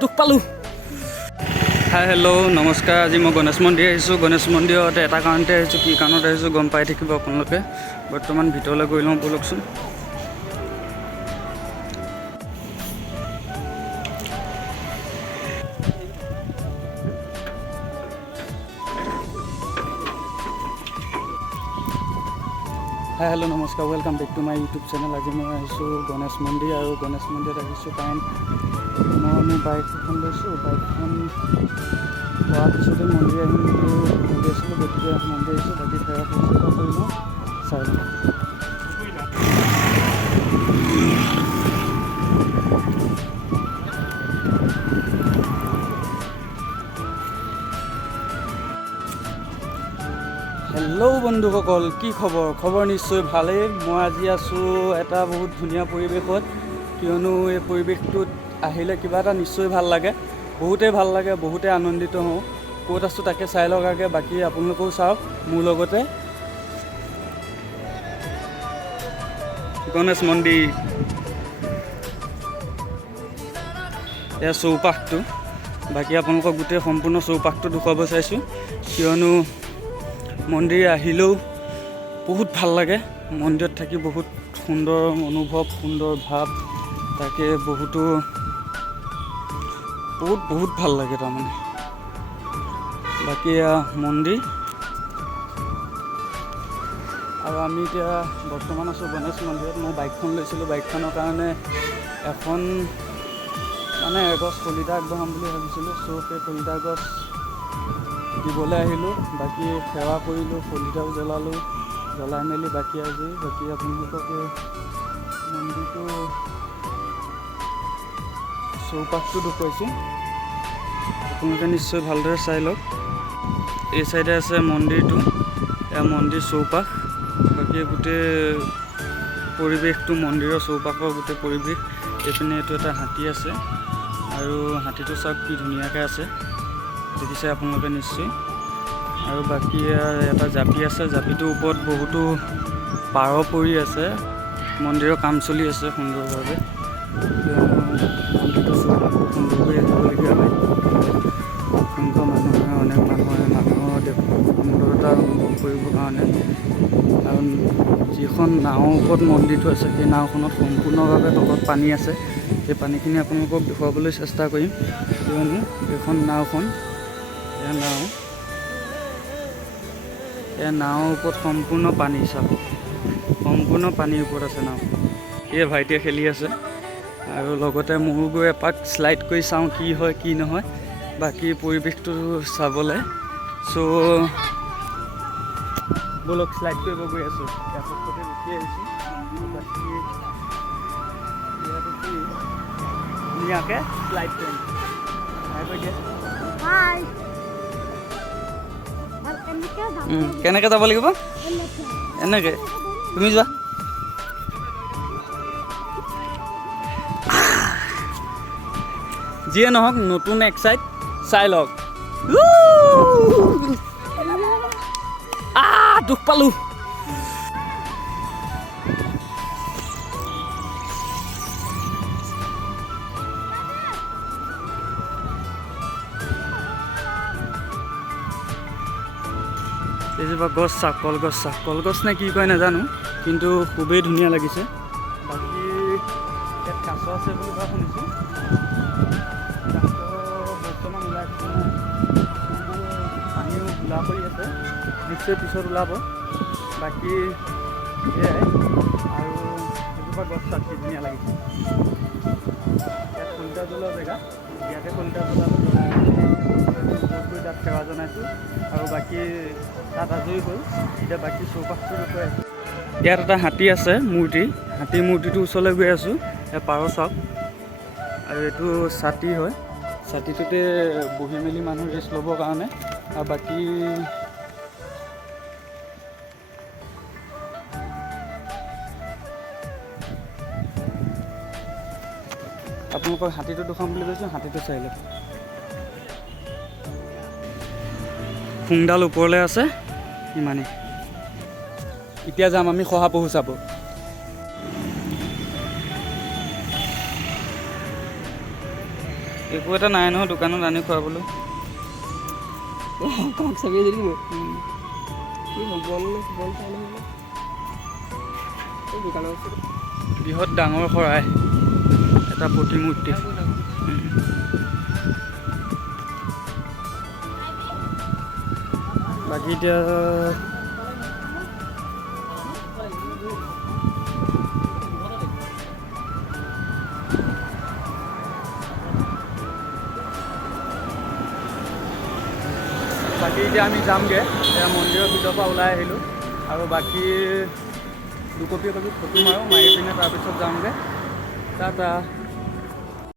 দুখ পালোঁ। হাই হেল্ল' নমস্কাৰ। আজি মই গণেশ মন্দিৰ আহিছোঁ। গণেশ মন্দিৰত এটা কাৰণতে আহিছোঁ, কি কাৰণত আহিছোঁ গম পাই থাকিব আপোনালোকে। বৰ্তমান ভিতৰলৈ গৈ লওঁ ব'লকচোন। হাই হেল্ল' নমস্কাৰ, welcome back to my YouTube channel. আজি মই আহিছোঁ গণেশ মন্দিৰ, আৰু গণেশ মন্দিৰত আহিছোঁ কাৰণ মই বাইক এখন লৈছোঁ। বাইকখন লোৱাৰ পিছতে মন্দিৰ আহিম বুলি ভাবি আছিলোঁ, গতিকে মন্দিৰ আহিছোঁ। বাকী সেৱা শুশ্ৰূষা কৰি লওঁ, চাই লওঁ। হেল্ল' বন্ধুসকল, কি খবৰ? খবৰ নিশ্চয় ভালেই। মই আজি আছোঁ এটা বহুত ধুনীয়া পৰিৱেশত, কিয়নো এই পৰিৱেশটোত আহিলে কিবা এটা নিশ্চয় ভাল লাগে, বহুতেই ভাল লাগে, বহুতেই আনন্দিত হওঁ। ক'ত আছোঁ তাকে চাই লওক আগে, বাকী আপোনালোকেও চাওক মোৰ লগতে। গণেশ মন্দিৰ, এয়া চৌপাশটো। বাকী আপোনালোকক গোটেই সম্পূৰ্ণ চৌপাশটো দেখুৱাব চাইছোঁ, কিয়নো মন্দিৰ আহিলেও বহুত ভাল লাগে। মন্দিৰত থাকি বহুত সুন্দৰ অনুভৱ, সুন্দৰ ভাৱ, তাকে বহুত ভাল লাগে তাৰমানে। বাকী মন্দিৰ, আৰু আমি এতিয়া বৰ্তমান আছোঁ গণেশ মন্দিৰত। মই বাইকখন লৈছিলোঁ, বাইকখনৰ কাৰণে এখন এগছ কলিতা আগবঢ়াম বুলি ভাবিছিলোঁ। চ' সেই কলিতা গছ দিবলৈ আহিলোঁ। বাকী সেৱা কৰিলোঁ, কলিতাও জ্বলালোঁ, জ্বলাই মেলি বাকী আপোনালোকক এই মন্দিৰটো চৌপাশটো দেখুৱাইছোঁ, আপোনালোকে নিশ্চয় ভালদৰে চাই লওক। এই চাইডে আছে মন্দিৰটো, এয়া মন্দিৰ চৌপাশ। বাকী গোটেই পৰিৱেশটো মন্দিৰৰ চৌপাশৰ গোটেই পৰিৱেশ। এইপিনে এইটো এটা হাতী আছে, আৰু হাতীটো চাওক কি ধুনীয়াকৈ আছে, দেখিছে আপোনালোকে নিশ্চয়। আৰু বাকী এটা জাপি আছে, জাপিটোৰ ওপৰত বহুতো পাৰ পৰি আছে। মন্দিৰৰ কাম চলি আছে সুন্দৰভাৱে, মন্দিৰটো চৌপাশটো সুন্দৰ কৰি ৰাখিবলগীয়া হয়। অসংখ্য অনেক মানুহৰ সুন্দৰতা অনুভৱ কৰিবৰ কাৰণে। কাৰণ যিখন নাৱৰ ওপৰত মন্দিৰটো আছে, সেই নাওখনত সম্পূৰ্ণভাৱে তলত পানী আছে। সেই পানীখিনি আপোনালোকক দেখুৱাবলৈ চেষ্টা কৰিম, কিয়নো এইখন নাওখন, নাৱৰ ওপৰত সম্পূৰ্ণ পানী, চাব সম্পূৰ্ণ পানীৰ ওপৰত আছে নাও। সেই ভাইটিয়ে খেলি আছে, আৰু লগতে ময়ো গৈ এপাক শ্লাইড কৰি চাওঁ কি হয় কি নহয়, বাকী পৰিৱেশটো চাবলৈ। চ' ব'লক শ্লাইড কৰিব গৈ আছোঁ। কাষতে ৰখি আহিছোঁ, বাকী ইয়াত কি ধুনীয়াকৈ শ্লাইড কৰিম। কেনেকৈ যাব লাগিব? এনেকৈ তুমি যোৱা। যিয়ে নহওক, নতুন এক্সাইট চাই লওক। দুখ পালোঁ। এজোপা গছ চাওক, কলগছ চাওক, কলগছ নে কি কয় নাজানো, কিন্তু খুবেই ধুনীয়া লাগিছে। বাকী ইয়াত কাছ আছে বুলি কোৱা শুনিছোঁ। কাছ বৰ্তমান ওলাইছে, পানীও ওলা কৰি আছে, নিশ্চয় পিছত ওলাব। বাকী এয়াই, আৰু এজোপা গছ চাওক কি ধুনীয়া লাগিছে। ইয়াত কলিতা জ্বলোৱা জেগা, ইয়াতে কলিতা জ্বলালোঁ, গৈ তাত সেৱা জনাইছোঁ। আৰু বাকী তাত আজৰি হ'ল, এতিয়া বাকী চৌপাশটো দেখুৱাই আছোঁ। ইয়াত এটা হাতী আছে, মূৰ্তি, হাতী মূৰ্তিটোৰ ওচৰলৈ গৈ আছোঁ। পাৰ চাওক, আৰু এইটো ছাতি হয়, ছাতিটোতে বহি মেলি মানুহ ৰেষ্ট ল'বৰ কাৰণে। আৰু বাকী আপোনালোকক হাতীটো দেখুৱাম বুলি কৈছোঁ, হাতীটো চাই লওক। শুংডাল ওপৰলৈ আছে, ইমানেই। এতিয়া যাম আমি শহাপহু চাব। একো এটা নাই নহয় দোকানত আনি খুৱাবলৈ। কাক চাবি যদি মই কি বন বন চাই নহয় দোকানৰ ওচৰত বৃহৎ ডাঙৰ শৰাই এটা প্ৰতিমূৰ্তি। বাকী এতিয়া আমি যামগৈ। এতিয়া মন্দিৰৰ ভিতৰৰ পৰা ওলাই আহিলোঁ আৰু বাকী দুকপি ফটো মাৰোঁ, মাৰি পিনে তাৰপিছত যামগৈ তাত।